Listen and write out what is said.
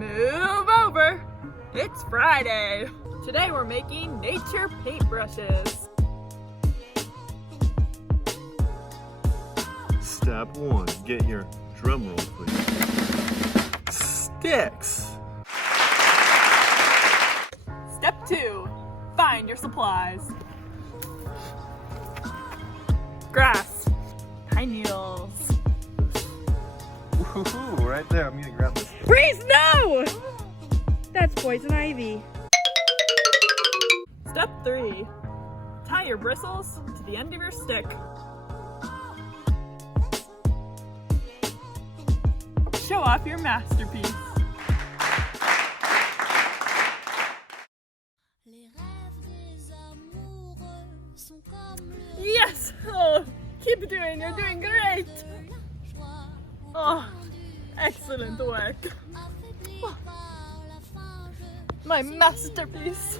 Move over. It's Friday. Today we're making nature paintbrushes. Step 1, get your drum roll, please. Sticks. Step 2, find your supplies. Grass, pine needles. Woohoo, right there. I'm gonna grab this. Freeze, no! That's poison ivy. Step 3, tie your bristles to the end of your stick. Show off your masterpiece. Yes! Oh, keep doing, you're doing great! Oh, excellent work. Oh, my masterpiece.